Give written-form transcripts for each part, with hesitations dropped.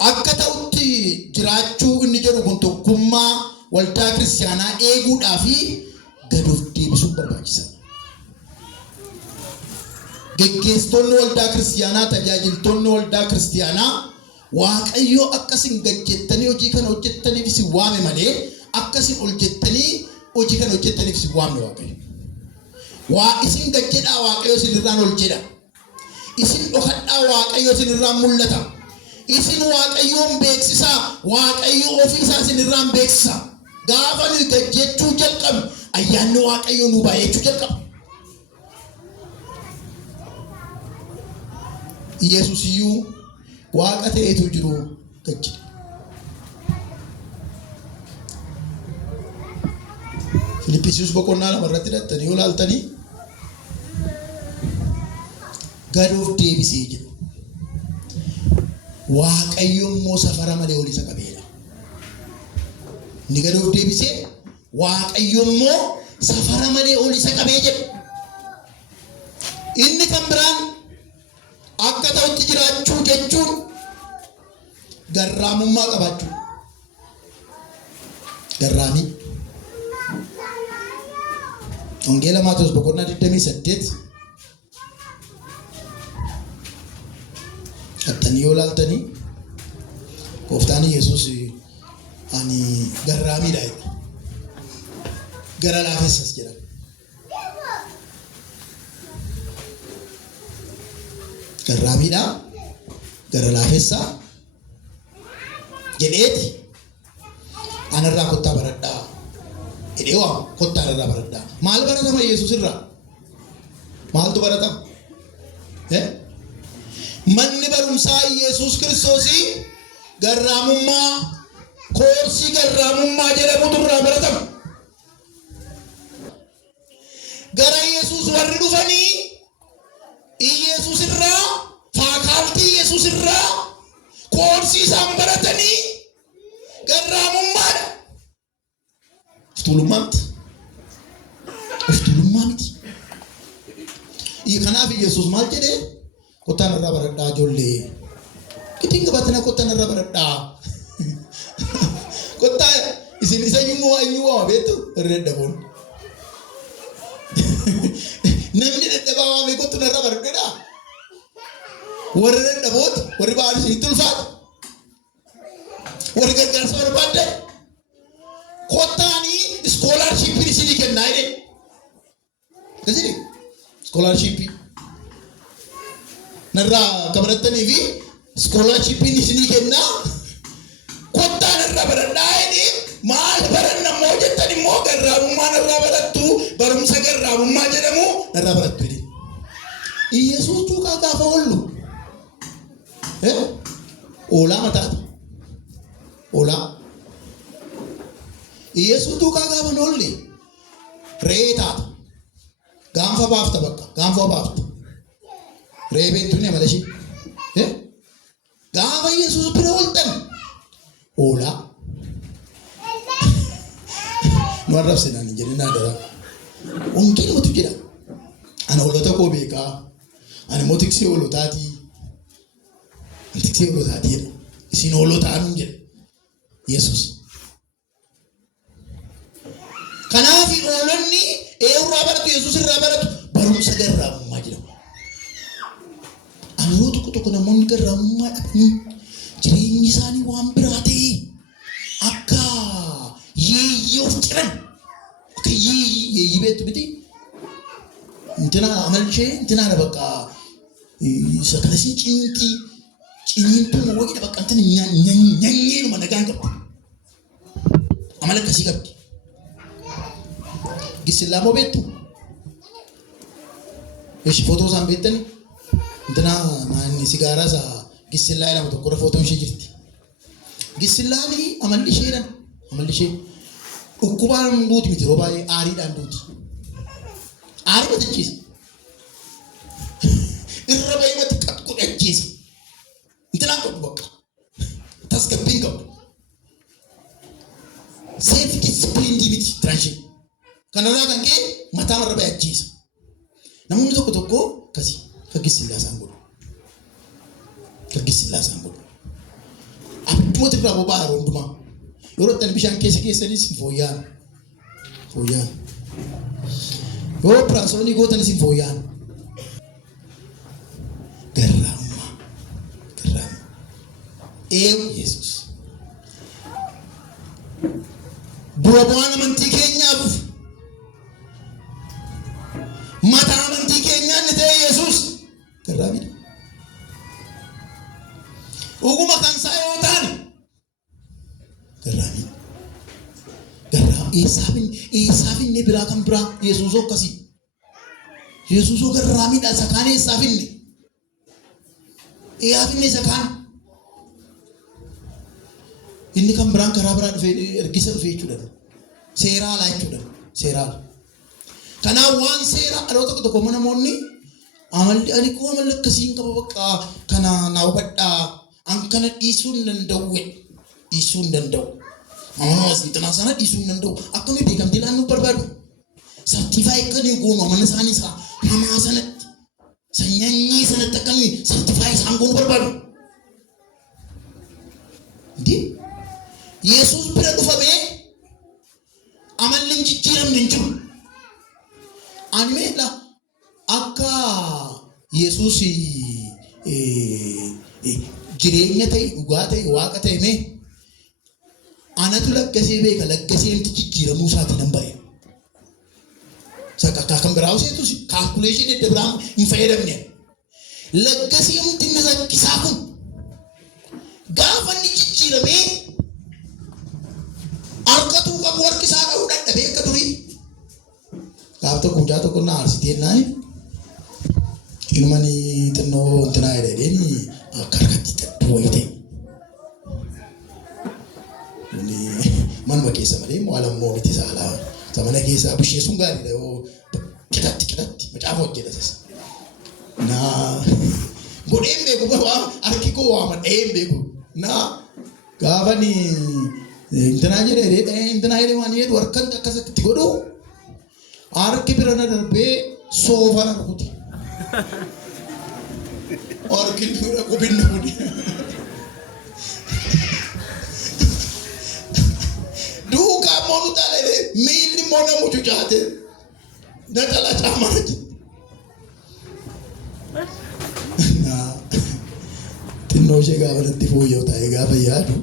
akka ta'utti jiraachuu inni jedhu kun tokkummaa waldaa kiristaanaa eeguudhaa fi gad of deebisuu barbaachisa. Geggeessitoonni waldaa kiristaanaa, tajaajiltoonni waldaa kiristaanaa Waaqayyo akkasin gajjettanii hojii kana hojjettaniif si waame malee akkasin ol jettanii hojii kana hojjettaniif si waamne Waaqayyo. Waa isin gajjedhaa Waaqayyo isinirraan ol jedha. Isin dhokadhaa Waaqayyo isinirraan mul'ata. Isin Waaqayyoon beeksisaa, Waaqayyo ofiisaa isinirraan beeksisa. Gaafa nuyi gajjechuu jalqabnu ayyaanni Waaqayyo nu baay'achuu jalqaba. Yesuus iyyuu Waaqa ta'eetu jiru gajjedha. Filiphisius boqonnaa 2 irratti dhattanii yoo laaltanii gad of deebisee jedhu. Waaqayyo immoo safara malee ol isa qabeera. Ni gad of deebisee Waaqayyo immoo safara malee ol isa qabee jedhu. Inni kan biraan akka ta'utti jiraachuu jechuun garraamummaa qabaachuu. Garraamii. Wangeela Maatewos boqonnaa 28 attanii yoo laaltanii Gooftaan Yesuus ani garraamiidha jedha. Gara laafessas jedha. Garraamiidha, gara laafessaa jedheeti anarraa kottaa baradhaa. Jedhee waa kottaa irraa baradhaa. Maal baratama Yesuus irraa? Maaltu baratama? Manni barumsaa Yesuus Kiristoosii garraamummaa, koorsii garraamummaa jedhamutu irraa baratama. Gara Yesuus warri dhufanii Yesuus irraa, faakaaltii Yesuus irraa koorsii isaan baratanii garraamummaadha. Uftulummaa miti. Uftulummaa miti. Kanaaf Yesuus maal jedhee? Kottaan irraa baradhaa ijoollee. Gitiin qabatana kottaan irraa baradhaa. Kottaa isin isa iyyuu waa beektu irra dadhabuun. Namni dadhabaa waamee kottu irraa baradhaa. Warri dadhabooti, warri ba'aan isinitti ulfaatu, warri gargaarsa barbaadde kottaanii iskoolaarshiippiin isinii kennaa jedhe. Kasini iskoolaarshiippii narraa kabarattanii fi iskoolaarshiippiin isinii kennaa kottaan irraa baradhaa jedhe. Maal baranna immoo jettan immoo garraamummaa narraa barattu, barumsa garraamummaa jedhamu narraa barattu jedhe. Yesuus duukaa gaafa oollu oolaa mataati. Oolaa. Yesuus duukaa gaafa oolle re'ee taata. Gaanfa baafta bakka. Gaanfa baafta. Re'ee beektu ni amala ishee. Gaafa Yesuus bira ooltan oolaa. Nu arrabsinaan hin jedhin naadara. Wangeela matu jedha. Ana hoolota koo beekaa. Ani immoo tiksee hoolotaatii. Tiksee hoolotaatii jedha. Isin hoolotaa nuun jedha Yesuus. Kanaaf hoolonni irraa baratu, Yesuus irraa baratu barumsa garraamummaa jedhama. Yeroo tokko namoonni garraamummaa dhabanii jireenyi isaanii waan biraa ta'e akka yeeyyii of ciran, akka yeeyyii beektu miti. Intina amalchee intinaadha bakka isa kanasiin ciniintuun wayidha bakka intina nyanyeedhuma nagaan qabdi. Amala akkasii qabdi. Gisillaa moo beektu? Eeshi footoo isaan beektani? Intina maanni sigaaraa isaa gisillaa jedhamu tokkorra footoo ishee jirti. Gissillaani amalli isheedhaan amalli ishee dhukkubaan duuti miti yeroo baay'ee aariidhaan duuti. Aarii batachiisa. Irra baay'imatti qaqqudha ajjeesa. Intinaan qabdu bakka. Tasgabbiin qabdu. Seefi disipiliinii miti tiraanshee. Kanarraa kan ka'e mataa marra baay'ee ajjeesa. Namoonni tokko akkasii faggissillaa isaan godhu. Faggissillaa isaan godhu. Iddumatti irraa boba'aa hundumaa. Yeroo itti bishaan keessanis hin fooyya'an. Yoo operaasyoonii gootanis hin fooyya'an. Garraamummaa. Yesus. Dura bu'aan amantii keenyaaf mataa amantii keenyaa inni ta'e Yesus. Garraamidha. Dhuguma kan isaa yoo ta'an garraamidha. Eessaafinne biraa kan biraa Yesuusoo akkasii. Yesuusoo garraamidha. Isa kaan eessaafinne. Eeyaafinne isa kaan. Inni kan biraan karaa biraa dhufee ergisa dhufee jechuudha. Seeraa alaa jechuudha. Seeraa. Kanaaf waan seeraa dhaloota tokko namoonni amalli ani koo amalli akkasiin qaba bakka kana naa hubadhaa an kana dhiisuu hin danda'u. Ammas intana sana dhiisuu hin danda'u. Akkami beekamtii laannuu barbaadu. Sartifaayi akkanii goonu amana isaanii isaa hamaa sanatti sanyanyii sanatti akkamii sartifaayi isaan goonu barbaadu. Yesus bira dhufamee amalli hin jijjiiramne hin jiru. Ani meela akka Yesus jireenya ta'e dhugaa ta'e waaqa ta'e mee anatu laggasee beeka laggasee inti jijjiiramuu isaatii nan bare. Sakka kan biraa useetus kaalkuleeshinii edda biraa hin fayyadamne. Laggasee humti na rakkisaa kun gaafa inni jijjiiramee harkatuu qabu harkisaa dha'uu dadhabee akka durii. Gaafa tokko mucaa tokko na aarsitee naani ilmani xinnoo intinaa jedhanii akka harkatti xaxxuu wayii ta'e. Manuma keessa malee moo'alammoo miti saalaa. Zamana keessa busheessuun gaariidha yoo qidatti macaafa hojjetas. Godheen beeku harki koo waama dhaheen beeku. Gaafa ni intinaa jedhee waan jedhu harkan akkasitti godhu harki bira na darbee soofa na rukuti. Harki dura qubinna kuni. Duukaa moonu taa'ee miilli moona mucucaate natala caamati. Xinnoo ishee gaafa natti fooyya'u taa'ee gaafa yaadu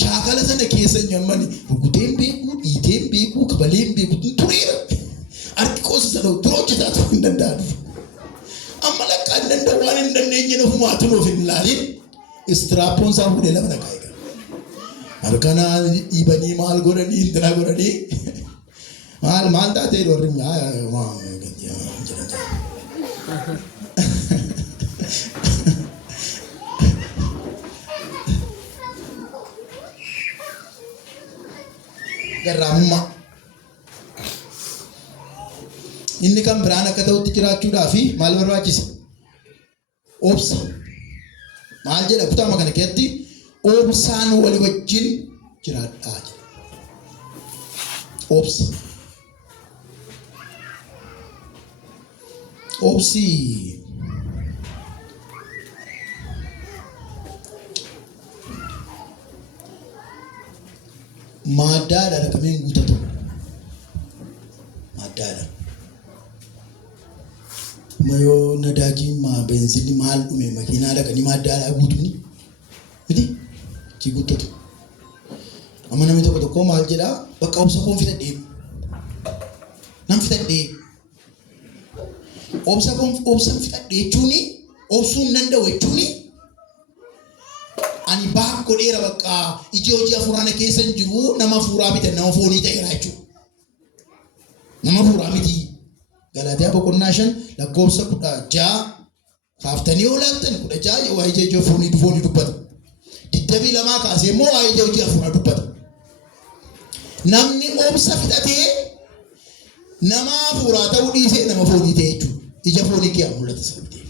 shaakala sana keessa nyammani rukuteen beeku, dhiiteen beeku, kabaleen beeku tureera. Harki qoosa sana dura hojjetaa ta'uu hin danda'an. Amma lakkaa hin danda'u waan hin dandeenye ofumaatu nuuf hin ilaalin istiraappoon isaa fuudhee lafa dhaqaa eega. Harkana dhiibanii maal godhanii intana godhanii maal taatee warri garraamummaa. Inni kan biraan akka ta'utti jiraachuudhaaf maal barbaachisa? Obsa. Maal jedha kutaama kana keessatti obsaan walii wajjin jiraadhaa jedha. Obsa. Obsi maaddaadha rakameen guutatu. Maaddaadha. Mayoo nadaajiin benziilli maal dhume makiinaa dhaqanii maaddaadhaa guutuuni. Miti ci guuttatu. Amma namni tokko maal jedhaa bakka obsa koon fitadhee. Nam fitadhee. Obsa fitadhee jechuuni obsuu hin danda'u jechuuni. Ani baak godheera bakka iji hojii hafuuraana keessa hin jiru nama hafuuraa miti nama foonii ta'eera jechuudha. Nama hafuuraa miti. Galaatiyaa boqonnaa 5 lakkoofsa 16 kaaftanii yoo laattan 16 waa'ee ija foonii dubbata. 22 kaasee immoo waa'ee ija hojii hafuuraa dubbata. Namni obsa fixatee nama hafuuraa ta'uu dhiisee nama foonii ta'e jechuudha. Ija foonii kee mul'ata sababtee.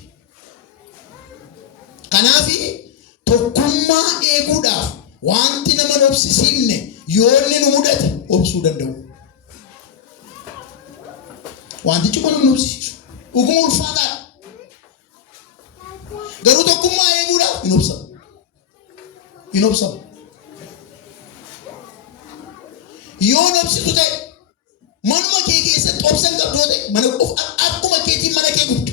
Kanaaf tokkummaa eeguudhaaf wanti nama obsisiifne yoo inni nu mudate obsuu danda'u. Wanti cuma nama obsisiisu dhuguma ulfaataadha. Garuu tokkummaa eeguudhaaf hin obsa. hin obsamu. Yoo obsitu ta'e manuma kee keessatti obsan qabdoo ta'e mana akkuma keetiin mana kee gubdu.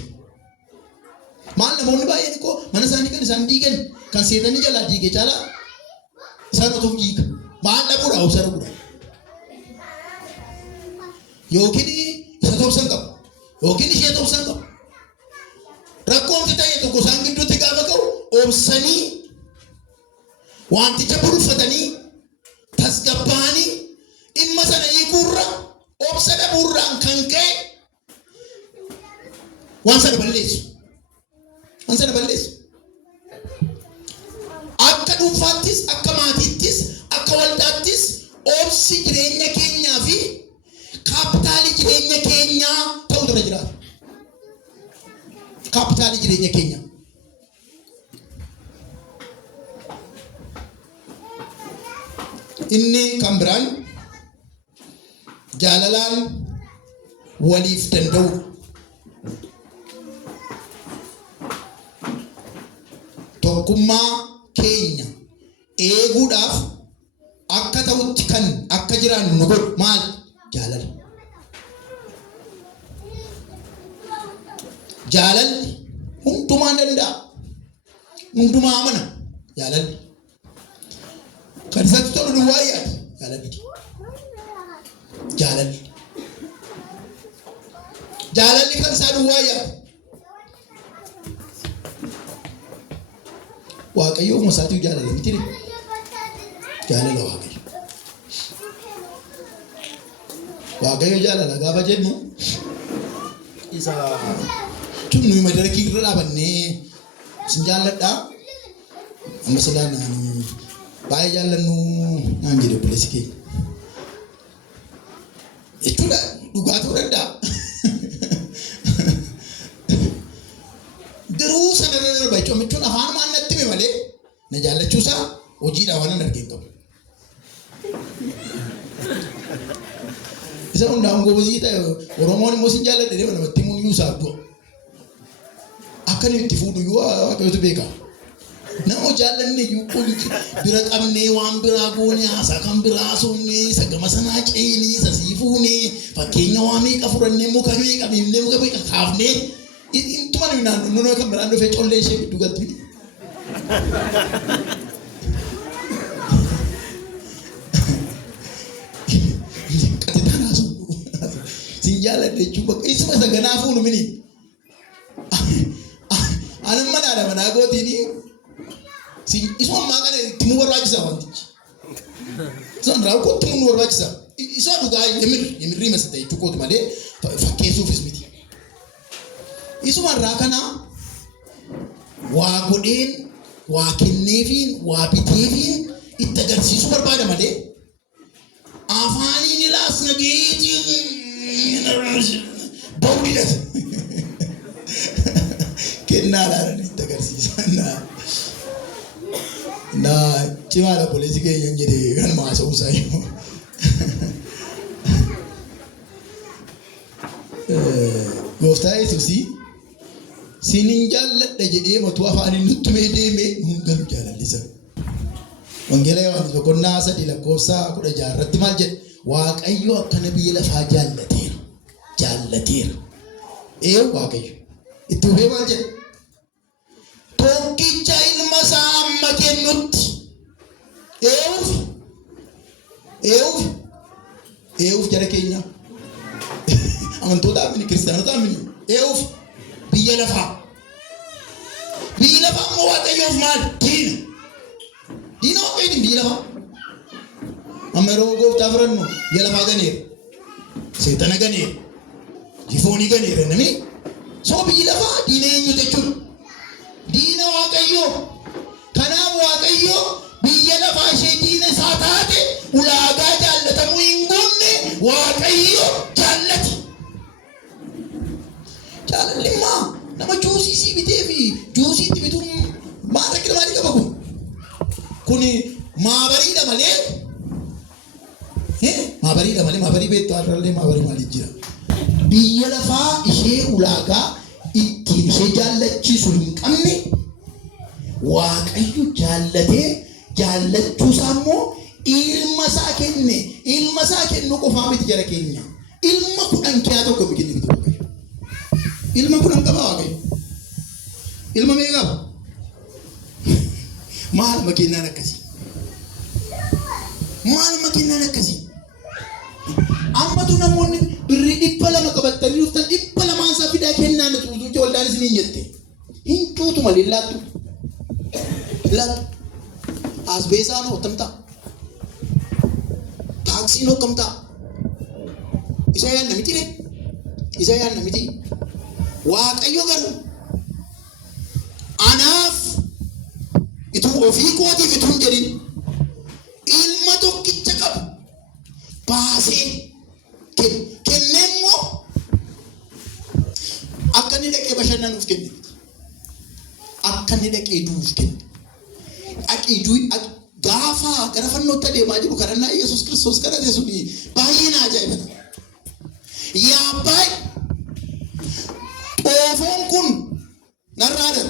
Maal namoonni baay'een koo mana isaanii kan isaan diigan kan seetanii jalaa diige caalaa isaan otuuf diiga. Maal dhabuudhaa obsa dhabuudhaa. Yookiin isa obsan qabu yookiin ishee obsan qabu. Rakkoomti ta'e tokko isaan gidduutti gaafa ka'u obsanii wanticha bulfatanii tasgabbaanii dhimma sana hiikuurra obsa dhabuurraan kan ka'e waan sana balleessu. Waan sana balleessu. Akka dhuunfaattis akka maatiittis akka waldaattis obsi jireenya keenyaa fi kaapitaalii jireenya keenyaa ta'uu dura jiraata. Kaapitaalii jireenya keenyaa. Inni kan biraan jaalalaan waliif danda'u. Tokkummaa keenya eeguudhaaf akka ta'utti kan akka jiraannu nu godhu maal? Jaalala. Jaalalli hundumaa danda'a. Hundumaa amana. Jaalalli. Kan isatti tolu duwwaa yaadu. Jaalalli. Jaalalli. Jaalalli kan isaa duwwaa yaadu. Waaqayyo uumasaatiif jaalala miti dha. Jaalala Waaqayyo. Waaqayyo jaalala gaafa jennu isa tunnu madarakii irra dhaabannee sin jaalladhaa amma silaan baay'ee jaallannu naan jedhe obboleessi keenya. Jechuudha dhugaa ta'uu danda'a. Diruu sanarra darba jechuun jechuun afaan maan natti hime malee na jaallachuusaa hojiidhaan waan argeen qabu. Isa hundaan gobosii ta'e Oromoon immoo sin jaalladhe deema namatti himuun iyyuu isaa du'a. Akka inni itti fuudhu iyyuu Waaqayyotu beeka. Nama jaallanne iyyuu kun bira qabnee waan biraa goone haasaa kan biraa soonnee isa gama sanaa ceenee isa sii fuunee fakkeenya waa meeqa furannee muka meeqa beeknee muka meeqa kaafnee intuma nuyi naannoo kan biraan dhufee collee ishee gidduu galti. Sin jaalladhe jechuun bakka isuma isa ganaa fuunu mini. Anan manaadha manaa gootiini isuma ammaa kana itti nu barbaachisa wantichi. Isaan raawwatu itti nu barbaachisa. Isa dhugaa yemirrii masa ta'e jechuukooti malee fakkeessuufis miti. Isuma irraa kana waa godheen waa kenneefiin waa biteefiin itti agarsiisuu barbaada malee afaaniin ilaas nageetiin bawdidhas kennaadhaan itti agarsiisan naa cimaadha obboleessi keenya jedhee kan maasa'uusaa yoo gooftaa Yesuusii sinin jaalladha jedhee matuu afaaniin nutti mee deemee nun galu jaalallisa. Wangeela Yohaannis boqonnaa 3:16 irratti maal jedhe? Waaqayyo akkana biyya lafaa jaallateera. Jaallateera. Waaqayyo itti hubee maal jedhe? Tokkicha ilma isaa amma kennutti eewuuf jara keenya amantoota amini kiristaanota amini eewuuf biyya lafaa immoo Waaqayyoof maal? Diina Waaqayyooti biyya lafaa. Amma yeroo gooftaa firannu biyya lafaa ganeera, seexana ganeera, jifoonii ganeera namni soo biyyi lafaa diina eenyu jechuudha? Diina Waaqayyoo. Kanaaf Waaqayyoo biyya lafaa ishee diina isaa taate ulaagaa jaallatamuu hin guunne Waaqayyoo jaallate. Jaalallimmaa nama juusii bitee fi juusiitti bituun maal rakkina maalii qaba kun? Kuni maabariidha malee maabarii beektu har'allee maabarii maaliif jira? Biyya lafaa ishee ulaagaa ittiin ishee jaallachiisu hin qabne Waaqayyo jaallatee jaallachuu isaa immoo ilma isaa kenne. Ilma isaa kennu qofaa miti jara keenya. Ilma kudhan kiyaa tokko bikinni bitu Waaqayyo. Ilma kudhan qaba Waaqayyo. Ilma meeqa qaba? Maal makiinaan akkasii? Maal makiinaan akkasii? Ammatu namoonni birrii 200 qabatanii dhuftan 200 isaa fidaa kennaan tuutuu waldaan isiniin jette. Hin tuutu malee laattu. Laattu. As beesaan hootamta. Taaksiin hookamta. Isa yaadna miti re. Isa yaadna miti. Waaqayyo garuu anaaf ituu ofii kootiif ituu hin jedhin ilma tokkicha qabu baasee kennee immoo akka inni dhaqee bashannanuuf kenne. Akka inni dhaqee du'uuf kenne. Dhaqee du'u gaafa gara fannootti adeemaa jiru kadhannaa Yesuus Kiristoos kadhate suni baay'ee na ajaa'ibata. Yaa baay'ee xoofoon kun narraa dha.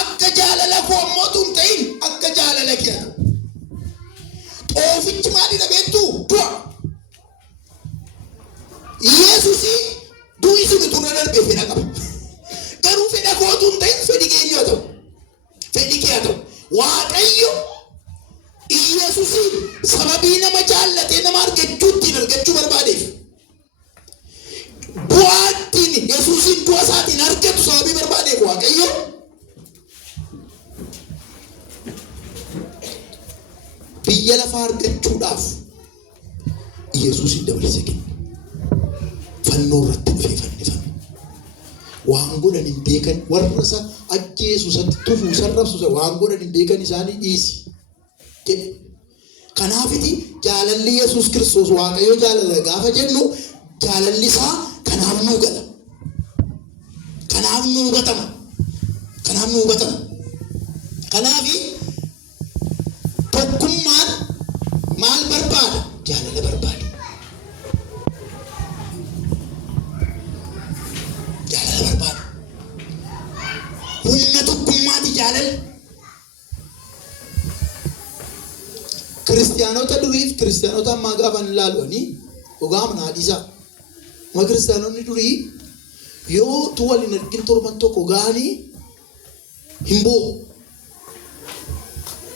Akka jaalala koo ammoo tun ta'in akka jaalala kee haa ta'u. Xoofichi maalidha beektu? Du'a. Yesuusii du'i suni turre darbee fedha qaba. Garuu fedha koo tun ta'in fedhi keenya haa ta'u. Fedhi kee haa ta'u. Waaqayyo Yesuusii sababii nama jaallatee nama argachuu barbaadeef bu'aattiin Yesuusiin du'a isaatiin argatu sababii barbaadeef Waaqayyo biyya lafaa argachuudhaaf Yesuusin dabarsee kenne. Fannoo irratti dhufee fannifame. Waan godhan hin beekan warra isa ajjeesu isatti tufuu sarrabsu waan godhan hin beekan isaanii dhiisi jedhe. Kanaafiti jaalalli Yesuus Kiristoos Waaqayyo jaalala gaafa jennu jaalalli isaa kanaaf nuu gala. Kanaaf nuu gatama. Kanaaf nuu gatama. Kanaafi tokkummaan maal barbaada? Jaalala barbaada. Jaalala barbaada. Humna tokkummaati jaalala. Kiristaanota duriif kiristaanota ammaa gaafan ilaaluuni dhugaa mana hadiisaa. Ma kiristaanonni durii yoo tu waliin argin torban tokko gaanii hin boo'u.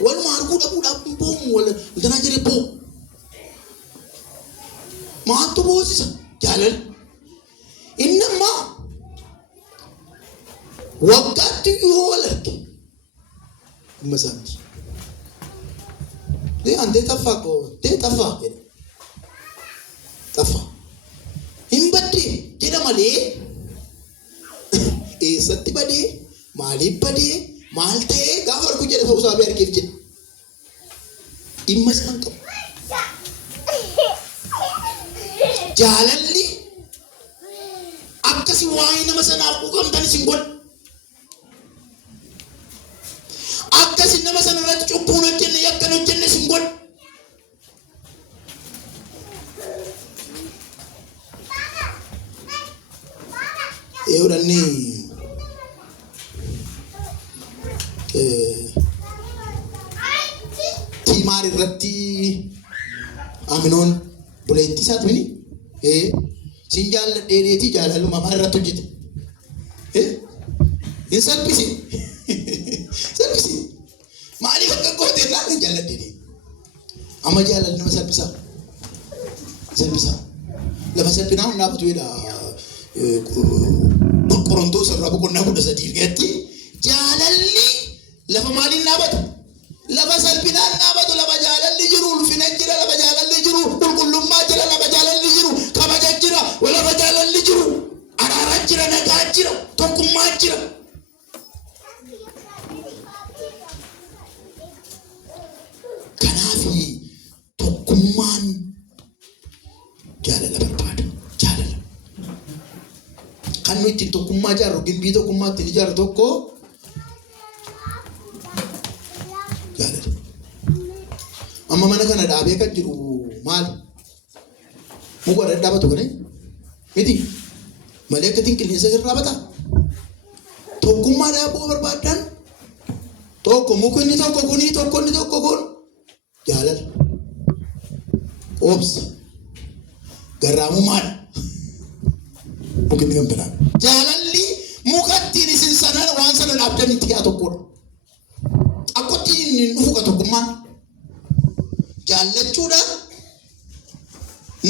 Waluma arguu dhabuudhaaf hin boo'u wala danaa jiree boo'u. Maattu boosisa jaalala. Inni ammaa waggaatti yoo wal arge dhimma isaanii. Ante tafa ko te tafa jedha. Tafa. Hin badee jedha malee eessatti badee maaliif badee maal ta'ee gaafa argu jedha ta'uu isaa argeef jedha. Dhimma isaan qabu. Jaalalli akkasi waa'ee nama sanaaf quuqamtan isin godha. Akkasi nama sana irratti cubbuun hojjenne yakkan hojjenne isin godha. Eewwanni tiimaar irratti aminoon buleetti isaatu mini sin jaalladheetii jaalaluma maal irratti hojjete hin salphisi salphisi maaliif akka goote irraa hin jaalladheetii amma jaalalli nama salphisaa lafa salphinaa hundaa butuudha. Qorontoos irraa boqonnaa 13 keessatti jaalalli lafa maaliin dhaabatu? Lafa salphinaan dhaabatu. Lafa jaalalli jiru ulfina jira. Lafa jaalalli jiru qulqullummaa jira. Lafa jaalalli jiru kabaja jira. Lafa jaalalli jiru araara jira, nagaa jira, tokkummaa jira. Kanaafi tokkummaan jaalala barbaada. Jaalala. Kan nuti tokkummaa ijaarru gimbii tokkummaa ittiin ijaarru tokko jaalala. Amma mana kana dhaabee kan jiru maal? Muka dhadhaabatu kana miti malee akka ittiin qilleensa irraa bata. Tokkummaa dhaabuu barbaadan Tokko mukunni tokko kun jaalala. Obsa. Garraamummaadha. Mukunni kan biraa. Jaalalli mukattiin isin sanaan waan sana dhaabdan itti yaa tokkodha. Akkatti inni dhufuka tokkummaan. Jaallachuudhaan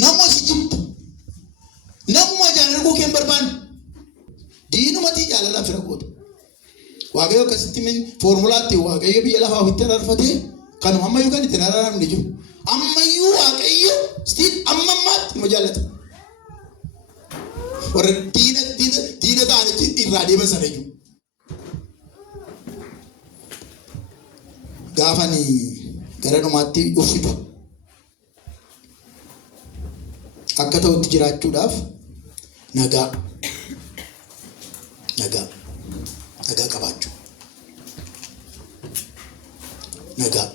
nama si jibbu. Namuma jaalaluu kee hin barbaanne. Diinumatti jaalala fira goote. Waaqayyo akkasitti min foormulaatti waaqayyo biyya lafaa ofitti rarfatee kanuma ammayyuu kan itti rarramne jiru. Ammayyuu waaqayyo stiil ammammaatti nama jaallata. Warra diina ta'anitti irraa deeman sana jiru. Gaafani gara dhumaatti uffitu. Akka ta'utti jiraachuudhaaf nagaa qabaachuu. Nagaa.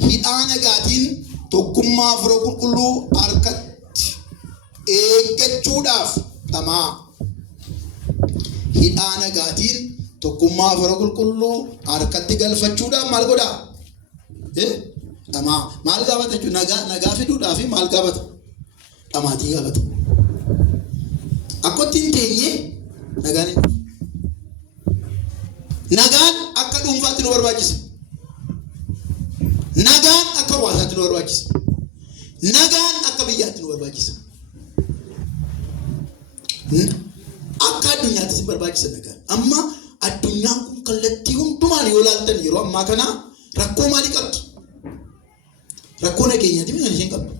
Hidhaa nagaatiin tokkummaa Hafuura Qulqulluu harkatti eeggachuudhaaf tamaa. Hidhaa nagaatiin tokkummaa Hafuura Qulqulluu harkatti galfachuudhaaf maal godhaa? Tamaa. Maal gaafata jechuun nagaa fiduudhaaf maal gaafata? Dhamaatii gaafata. Akkatti hin teenye nagaan akka dhuunfaatti nu barbaachisa. Nagaan akka hawaasaatti nu barbaachisa. Nagaan akka biyyaatti nu barbaachisa. Akka addunyaattis nu barbaachisa nagaan. Amma addunyaan kun kallattii hundumaan yoo ilaaltan yeroo ammaa kana rakkoo maalii qabdi? Rakkoo nageenyaati miti isheen qabdu.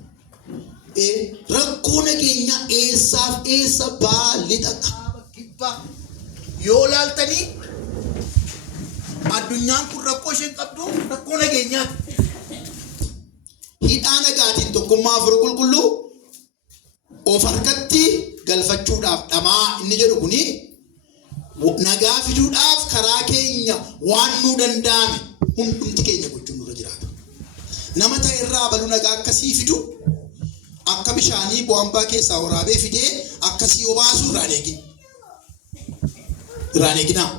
Rakkoo nageenya eessaaf eessa lixa kaaba kibbaa yoo ilaaltanii addunyaan kun rakkoo isheen qabdu rakkoo nageenyaati. Hidhaa nagaatiin tokkummaa Hafuura Qulqulluu of harkatti galfachuudhaaf dhamaa inni jedhu kuni nagaa fiduudhaaf karaa keenya waan nu danda'ame hundumti keenya gochuun nurra jiraata. Nama ta'e irraa balu nagaa akkasii fidu akka bishaanii bu'ambaa keessaa waraabee fidee akkasii obaasu irraan eeginaa.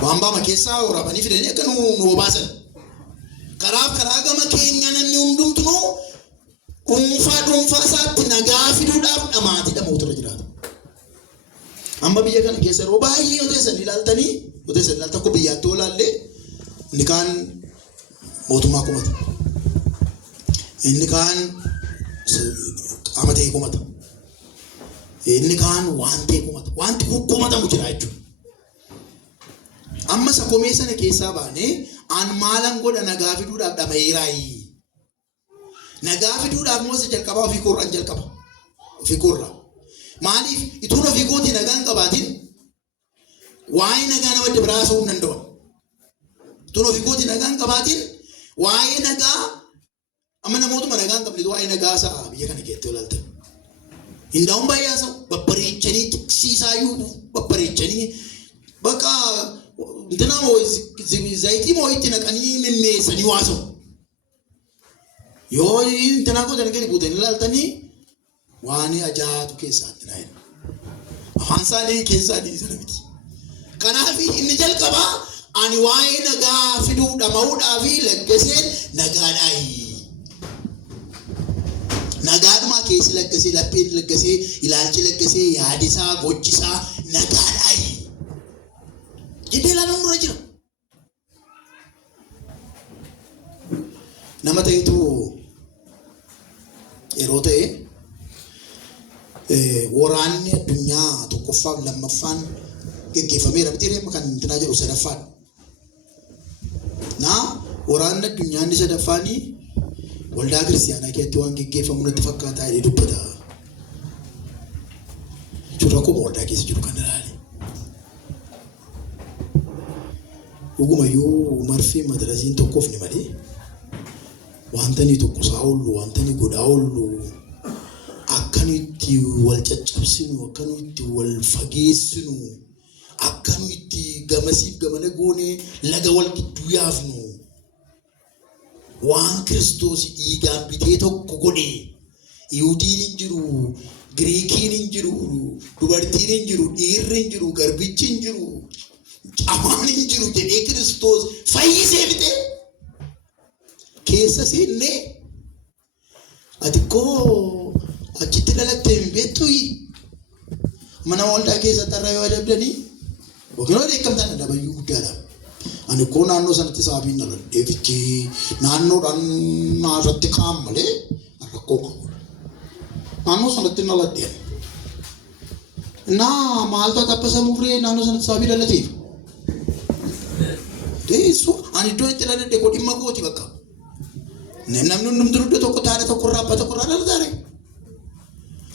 Bu'ambaa keessaa waraabanii fidanii akka nu obaasan. Karaa gama keenya namni hundumtuu dhuunfaa isaatti nagaa fiduudhaaf dhamaatii dhamootarra jiraata. Amma biyya kana keessa yeroo baay'ee yoo teessan ilaaltanii akka biyyaatti yoo ilaalle inni kaan mootummaa kumata. Inni kaan qaama ta'e kumata. Inni kaan waan ta'e kumata. Wanti kumatamu jira jechuudha. Amma sakomee sana keessaa baanee an maalan godha nagaa fiduudhaaf dhamaheeraayi. Nagaa fiduudhaaf moosa jalqabaa ofii koorraan jalqaba. Ofii koorraa. Maaliif ituun ofii kootii nagaa hin qabaatin waa'ee nagaa nama biraa haasa'uu hin danda'u. Ituun ofii kootii nagaa hin qabaatin waa'ee nagaa amma namootuma nagaa hin qabne waa'ee nagaa isaa biyya kana keessatti ilaaltan. Hindaa'uun baay'ee haasa'u babbareechanii tiksiisaayyuu babbareechanii bakka zayitii moo itti naqanii mimmeessanii haasa'u. Yoo intanaa gootan gadi buutanii ilaaltanii waan ajaa'atu keessaatti naayina. Afaan isaanii keessaa dhiisana miti. Kanaaf inni jalqabaa ani waa'ee nagaa fiduu dhama'uudhaa fi laggaseen nagaadhaayi. Nagaadhumaa keessi laggasee lapheen laggasee ilaalchi laggasee yaadisaa gochisaa nagaadhaayi. Jedhee ilaaluun dura jira. Nama ta'etu yeroo ta'e waraanni addunyaa tokkoffaa lammaffaan geggeeffameera miti kan intinaa jedhu sadaffaadha. Waraanni addunyaa inni sadaffaanii waldaa kiristiyaanaa keessatti waan geggeeffamu natti fakkaataa jedhee dubbata. Rakkoo waldaa keessa jiru kan ilaale. Dhugumayyuu marfii madarasiin tokkoof ni malee wanta ni tokkosaa oollu wanta ni godhaa oollu akka nuti wal caccabsinu akka nuti wal fageessinu akka nuti gamasiif gamana goonee laga wal gidduu yaafnu waan Kiristoos dhiigaan bitee tokko godhe Yihudiin hin jiru Giriikiin hin jiru, dubartiin hin jiru, dhiirri hin jiru, garbichi hin jiru, camaan hin jiru jedhee Kiristoos fayyisee bitee keessa seennee ati koo achitti dhalattee hin beektuyi mana waldaa keessatti irraa yoo adabdanii yookiin yoo deekkamtaan adabayyuu guddaadha. Ani koo naannoo sanatti sababiin na deebichi naannoodhaan naasatti kaan malee rakkoo qabu. Naannoo sanatti na laddeen. Naa maaltu taphasa murree naannoo sanatti sababii dalateef. Deessu ani iddoo itti dhaladhe koo dhimma gooti bakka. Namni hundumtuu iddoo tokko taa'ee tokkorraa abbaa tokkorraa dhalataare.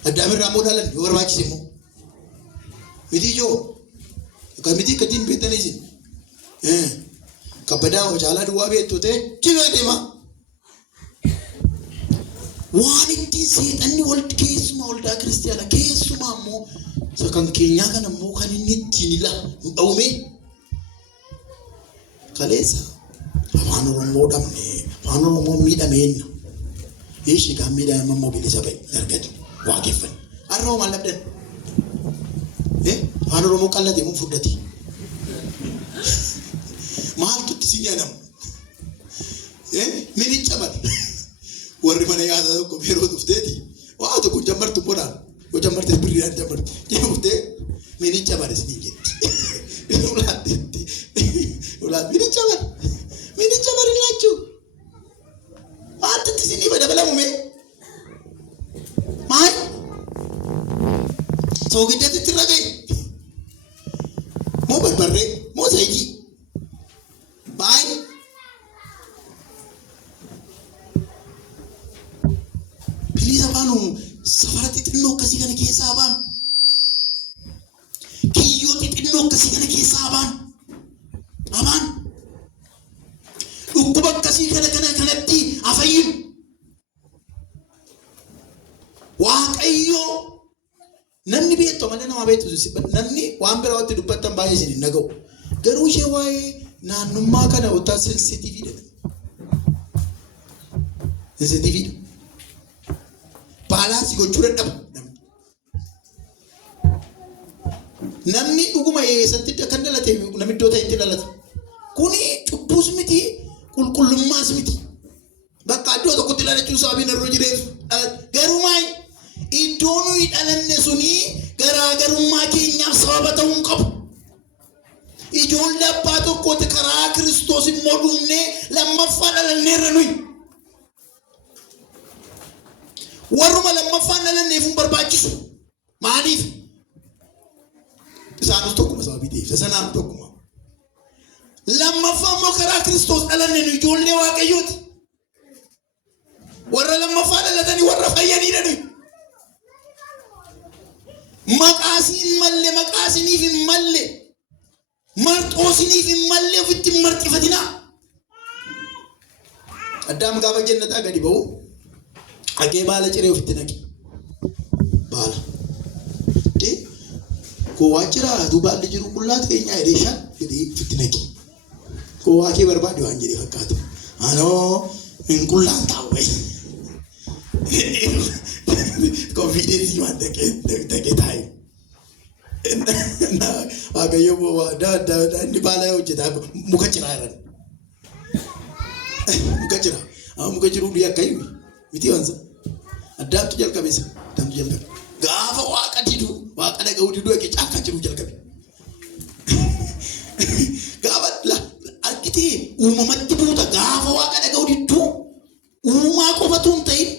Addaamirraa moo dhalan yoo barbaachise immoo. Miti ijoo akkamitti akkattiin beektanii isin. Kabbadaa caalaa duwwaa beektu ta'e jibee deema. Waan ittiin seexanni keessumaa waldaa kiristaanaa keessumaa immoo isa kan keenyaa kana immoo kan inni ittiin dhawume kaleessa afaan Oromoo dhabne afaan Oromoo miidhameenna. Ishii kan miidhame immoo bilisa bahe dargatu waaqeffanne. Har'a maal dhabdan? Afaan Oromoo qallatee mun fudhate. Maaltu itti si nyaanamu? Minicha bari. Warri mana yaada tokko yeroo dhufteeti. Waa tokko jammartu bodaan. Yoo jammarte birriidhaan jammartu. Jeemuftee minicha bari isin jetti. Ulaatteetti. Ulaat minicha bari. Minicha bari laachuu. Maaltu itti isin ifa dabalamu mee? Maal? Soogiddeetti itti ragee. Moo barbarree moo zaytii. Baay'ee biliisa baanu safarati xinnoo akkasii kana keessaa baanu kiyyoo xinnoo akkasii kana keessaa baanu dhukkuba akkasii kanatti afayyin Waaqayyoo namni beektu malee nama beektu namni waan biraa watti dubbattan baay'ee isin hin dhaga'u garuu ishee waa'ee naannummaa kana utaa sensitiividha. Sensitiividha. Baalansii gochuu dadhaba. Namni dhuguma eessatti kan dhalate namni iddoo ta'etti dhalata. Kuni cubbuus miti qulqullummaas miti. Bakka iddoo tokkotti dhalachuun sababiin irra jireef garuu maal iddoo nuyi dhalanne suni garaagarummaa keenyaaf sababa ta'uu hin qabu. Ijoollee abbaa tokkooti karaa Kiristoos immoo dhumnee lammaffaa dhalanneerra nuyi. Warruma lammaffaa dhalanneef hin barbaachisu. Maaliif? Isaanis tokkuma sababii ta'eef sanaan tokkuma. Lammaffaa immoo karaa Kiristoos dhalanne nu ijoollee Waaqayyooti. Warra lammaffaa dhalatanii warra fayyanidha nuyi. Maqaasiin malle maqaasiniif hin malle. Marxoosiniif hin malle ofitti hin marxifatinaa. Addaam gaafa jannataa gadi ba'u haqee baala ciree ofitti naqe. Baala. Kowwaa jira dubaalli jiru qullaa keenyaa edeeshaan jedhee ofitti naqe. Kowwaa kee barbaade waan jedhee fakkaatu. Anoo hin qullaan taa'u bayi. Konfiidensii waan dhaqee taa'e. Waaqayyo inni baala hojjetaa muka ciraa jiran. Muka ciraa. Muka jiruu biyya akka himu miti waansa. Addaamtu jalqabeessa. Addaamtu jalqabe. Gaafa waaqa diduu waaqa dhaga'uu diduu eegee caakkaa jiruu jalqabe. Gaafa argitee uumamatti buuta gaafa waaqa dhaga'uu diduu uumaa qofatu hin ta'in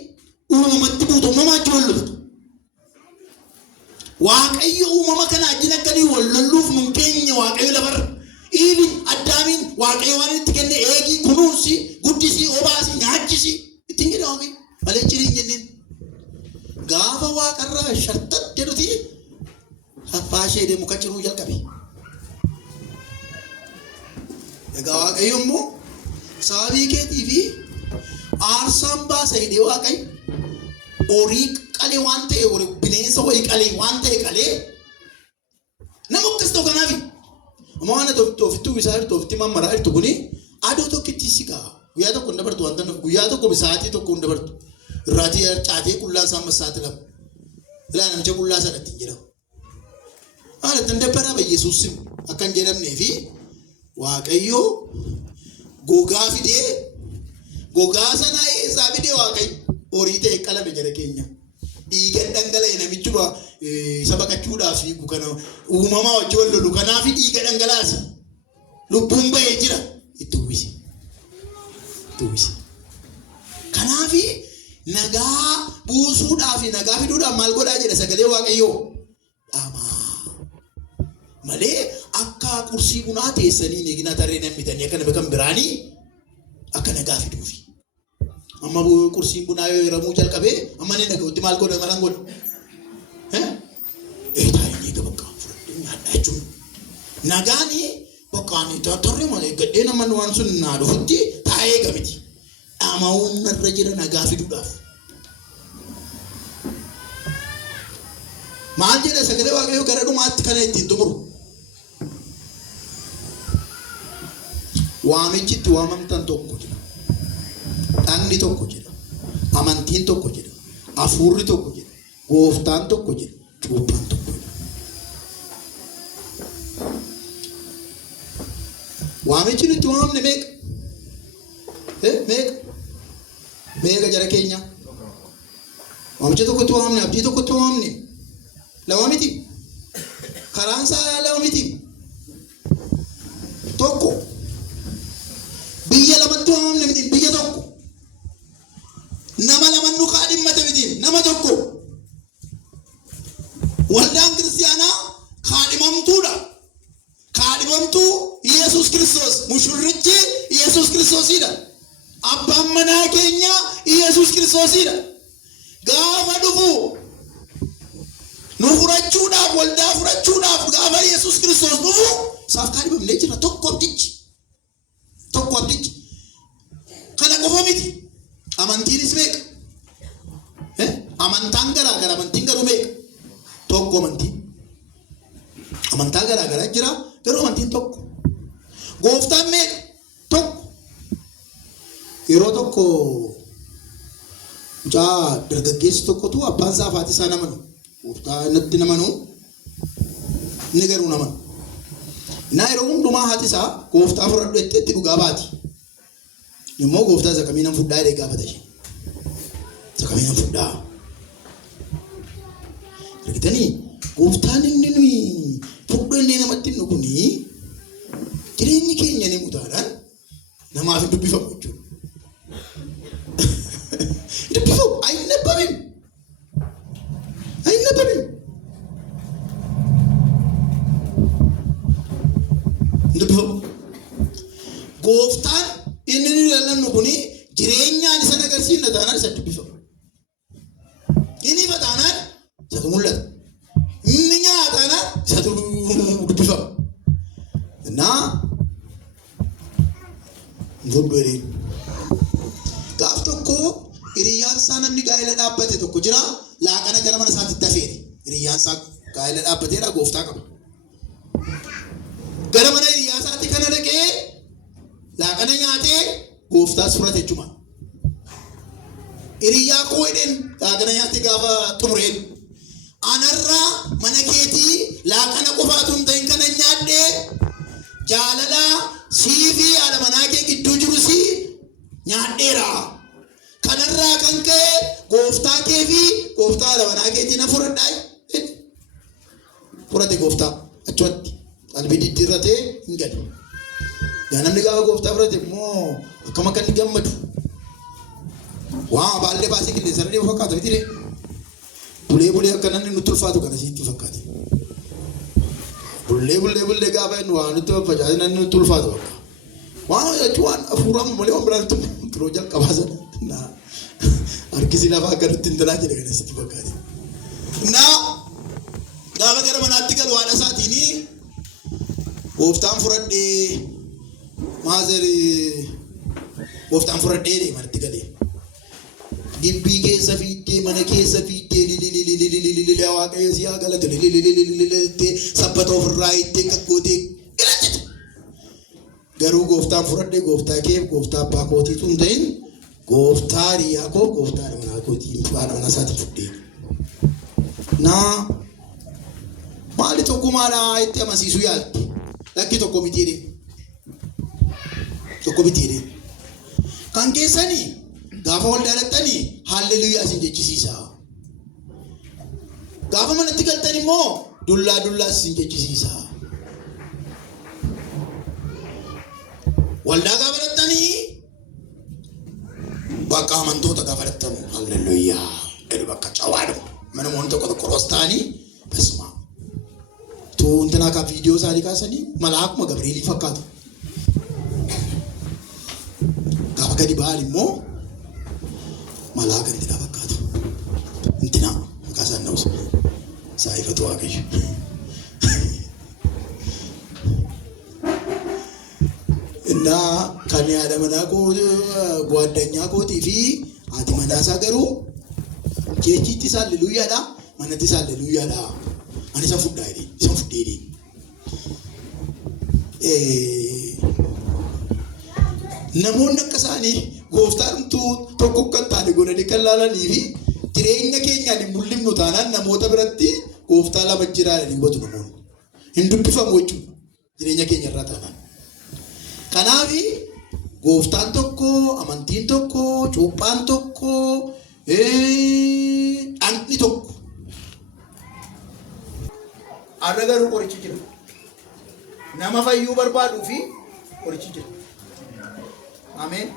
uumamatti buuta uumamaa joollatu. Waaqayyo uumama kana ajjina akkanii wal lolluuf nun keenya waaqayyo lafarra. Even Addaamiin waaqayyo waan itti kenne eegii kunuunsi guddisii obaasii nyaachisi ittiin jedhame malee jireenya jenneen. Gaafa waaqarraa shartat jedhuti haffaa ishee deemu kan jiruu jalqabe. Egaa waaqayyo immoo sababii keetii fi aarsaan baasa hidhee waaqayyo horii qalee waan ta'e bineensa horii qalee waan ta'e qalee nama akkas ta'u kanaafi. Amma waan ofitti uwwisaa jirtu ofitti mammaraa jirtu kuni aduu tokkitti si ga'a. Guyyaa tokko hin dabartu guyyaa tokko bisaatii tokko hin dabartu. Irraatii caatee qullaa isaa massaati lama. Ilaa namicha qullaa sanatti hin jedhamu. Haala dandabbaraa Yesuus akkan jedhamnee fi Waaqayyo gogaa fidee gogaa sana eessaa fidee Waaqayyo horii ta'e qalame jara keenya. Dhiigan dhangala'e namichuma saba qachuudhaaf fiigu kana uumamaa wajjin wal lolu kanaaf dhiiga dhangalaasa. Lubbuun ba'ee jira itti uwwise. Kanaaf nagaa buusuudhaaf nagaa fiduudhaaf maal godhaa jedha sagalee Waaqayyoo. Malee akka kursii bunaa teessanii eegina tarree namni bitanii akka nama kan biraanii akka nagaa fiduufi. Amma kursiin bunaa yoo hiramuu jalqabee amma ni nagautti maal godha malaan godha. Taa'ee eega bakka fudhadhee nyaadhaa jechuun. Nagaanii bakkaan tarree malee gadhee nama waan sun naa dhufutti taa'ee eegamiti. Dhaamawuun irra jira nagaa fiduudhaaf. Maal jedha sagalee Waaqayyoo gara dhumaatti kana ittiin xumuru. Waamichitti waamamtan tokko jira. Dhagni tokko jira. Amantiin tokko jira. Hafuurri tokko jira. Gooftaan tokko jira. Cuuphaan tokko jira. Waamichi nutti waamne meeqa? Meeqa jara keenya? Waamicha tokkotti waamne, abdii tokkotti waamne. Lama miti. Karaan isaa lama miti. Tokko. Biyya lamatti waamne miti, biyya tokko. Nama lama nu kaadhimmate miti, nama tokko. Waldaan kiristaanaa kaadhimamtuudha. Kaadhimamtuu Yesuus Kiristoos, mushurrichi Yesuus Kiristoosidha. Abbaan manaa keenya Yesuus Kiristoosidha. Gaafa dhufu nu furachuudhaaf waldaa furachuudhaaf gaafa Yesuus Kiristoos dhufu saaf kaadhimamnee jira tokko abdichi. Kana qofa miti. Amantiinis meeqa? Amantaan garaagara amantiin garuu meeqa? Tokko amantiin. Amantaa garaagaraa jira garuu amantiin tokko. Gooftaan meeqa? Tokko. Yeroo tokko mucaa dargaggeessi tokkotu abbaan isaa fi haati isaa namanu. Gooftaa natti namanu inni garuu namanu. Naa yeroo hundumaa haati isaa gooftaa fudhadhu itti dhugaa baati. Immoo gooftaa isa kamiin fudhaa jedhee gaafata ishee. Isa kamiin fudhaa. Argitanii gooftaan inni nuyi fudhuu inni namatti hin dhuguni jireenyi keenya ni mutaadhaan namaaf hin dubbifamu jechuudha. Dubbifamu ayinabbamin. Dubbifamu. Gooftaan inni nu ilaalannu kuni jireenyaan isa agarsiifna taanaan isa dubbifamu. Inni ifa taanaan isatu mul'ata. Inni nyaataanaan isatu dubbifamu. Naa godhee gaaf tokko hiriyyaan isaa namni gaa'ela dhaabbate tokko jira laaqana gara mana isaatti dafeere. Hiriyyaan isaa gaa'ela dhaabbateedha gooftaa qaba. Gara mana hiriyaa isaatti kana dhaqee laaqana nyaatee gooftaas fudhate jechuudha. Hiriyaa koo hidheen laaqana nyaatee gaafa xumureen anarraa mana keetii laaqana qofaatu hin ta'in kana nyaadhee jaalala sii fi haadha manaa kee gidduu jiru si nyaadheera. Kanarraa kan ka'e gooftaa kee fi gooftaa haadha manaa keetii na fudhadhaa. Fudhate gooftaa achumatti qalbii diddiirratee hin gale. Namni gaafa gooftaa fudhate immoo akkam akka inni gammadu. Waa baallee baasee qilleensa irra deemu fakkaata miti. Bulee akka namni nutti ulfaatu kana sitti fakkaate. Bulee gaafa inni waa nutti facaase namni nutti ulfaatu bakka. Waan jechuun hafuuraan malee waan biraan turuu jalqabaa sana. Harkisi lafaa akka nutti hin dalaa jedhe kana sitti fakkaate. Gaafa gara manaatti galu haadha isaatiin gooftaan fudhadhee maazarii gooftaan fudhadhee deematti galee. Gibbii keessa fiiddee mana keessa fiiddee waaqayyo si haa galatu sabbata ofirraa ittee qaggootee galachite. Garuu gooftaan fudhadhee gooftaa kee gooftaa abbaa kootiitu hin ta'in gooftaa hiriyaa koo gooftaa haadha manaa kootii haadha manaa isaatti fudhee. Na maali tokko maala itti amansiisuu yaalti. Lakki tokko mitiidhe. Tokko mitiidhe. Kan keessanii gaafa waldaa dhaqxanii haalleluuyaa isin jechisiisa. Gaafa manatti galtan immoo dullaa isin jechisiisa. Waldaa gaafa dhaqxanii bakka amantoota gaafa dhaqxan haalleluuyaa gadi bakka cawaadhu. Mana moon tokko rostaanii basma. Tuuntanaa ka viidiyoo isaanii kaasanii malaakuma Gabrielii fakkaatu. Gaafa gadi ba'an immoo malaaka intina fakkaatu. Intina fakkaasaan na'uusa. Saayifatu waaqayyo. Innaa kan yaada manaa koo gwaaddanyaa kootii fi haati manaasaa garuu jechiitti isaa halleluyyaadha. Manatti isaa halleluyyaadha. Ani isa fudhaa jedhee. Isa fudhee jedhee. Namoonni akka isaanii gooftaadhumtuu tokko kan taane godhanii kan laalanii fi jireenya keenyaan hin mul'ifnu taanaan namoota biratti gooftaa lama jiraadhaan hin gotu namoonni. Hin dubbifamu jechuudha. Jireenya keenya irraa taanaan. Kanaaf gooftaan tokko, amantiin tokko, cuuphaan tokko, dhaqni tokko. Har'a garuu qorichi jira. Nama fayyuu barbaaduu fi qorichi jira. Ameen.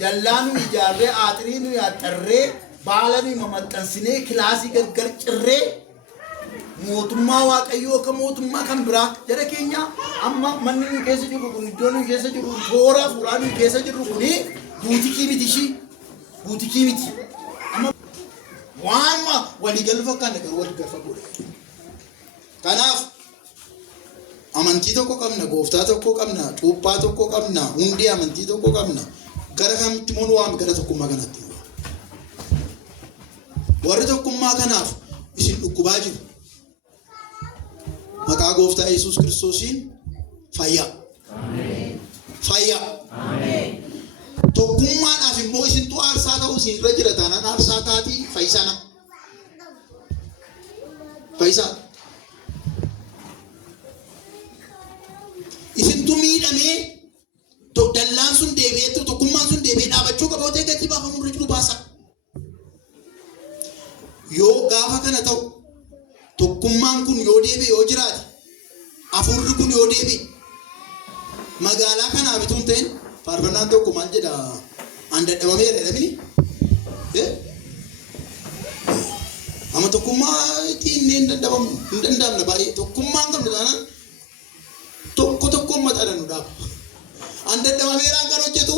Dallaa nuyi ijaarree, aaxirii nuyi axxarree, baala nuyi mamaxxansinee, kilaasii gargar cirree, mootummaa waaqayyoo akka mootummaa kan biraa jara keenya amma manni nuyi keessa jirru kun iddoo nuyi keessa jirru toora fuudhaa nuyi keessa jirru kuni buutikii miti ishii. Buutikii miti. Amma waanuma waliigalu fakkaanne garuu waliigal fagoodha. Kanaaf amantii tokko qabna, gooftaa tokko qabna, cuuphaa tokko qabna, hundee amantii tokko qabna. Gara kamitti immoo nu waami gara tokkummaa kanatti. Warri tokkummaa kanaaf isin dhukkubaa jiru. Maqaa gooftaa Yesuus Kiristoosiin fayyaa. Fayyaa. Tokkummaadhaaf immoo isintu aarsaa ta'uu isin irra jira taanaan aarsaa taatii fayyisaa nama. Fayyisaa. Isintu miidhamee dallaan sun deebi'ee tokkummaan sun deebi'ee dhaabachuu qabaatee gadi baafamu irra jiru baasa. Yoo gaafa kana ta'u tokkummaan kun yoo deebi'e yoo jiraate afurri kun yoo deebi'e magaalaa kanaaf itoo hin ta'in faarfannaan tokko maal jedha an dadhabameera jedhamini. Amma tokkummaa ittiin hin danda'amne baay'ee tokkummaan qabne taanaan tokkoon mataadhaan nu dhaaba. An dadhabameeraan kan hojjetu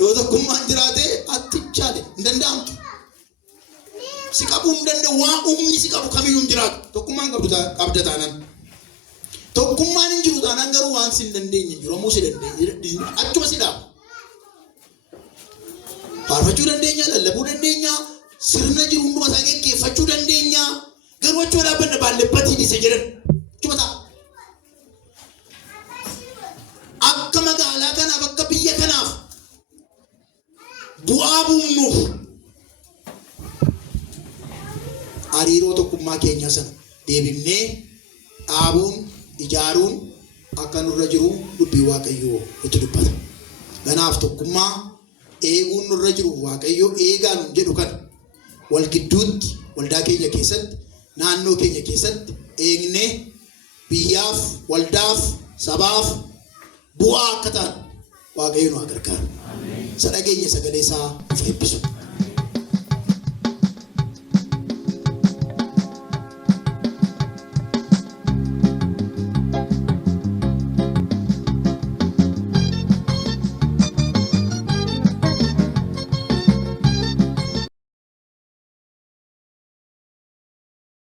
yoo tokkummaan jiraate atti chaale hin danda'amtu. Si qabuu hin danda'u waan humni si qabu kamiyyuu hin jiraatu. Tokkummaan qabda taanaan. Tokkummaan hin jiru taanaan garuu waan si hin dandeenye jiru. Ammoo si dandeenye achuma si dhaaba. Faarfachuu dandeenya, lallabuu dandeenya, sirna jiru hunduma isaa geggeeffachuu dandeenya. Garuu achuma dhaabbanna baalleebbatiin isa jedhan. Achuma ta'a. Akka magaalaa kanaaf akka biyya kanaaf bu'aa buufnuuf hariiroo tokkummaa keenya sana deebifnee dhaabuun ijaaruun akka nurra jiru dubbii waaqayyoo nutti dubbata. Kanaaf tokkummaa eeguun nurra jiru waaqayyoo eegaan jedhu kan wal gidduutti waldaa keenya keessatti naannoo keenya keessatti eegnee biyyaaf waldaaf sabaaf bu'aa akka ta'an waaqayyo nu haa gargaaru. Sadhageenya sagalee isaa of eebbisu.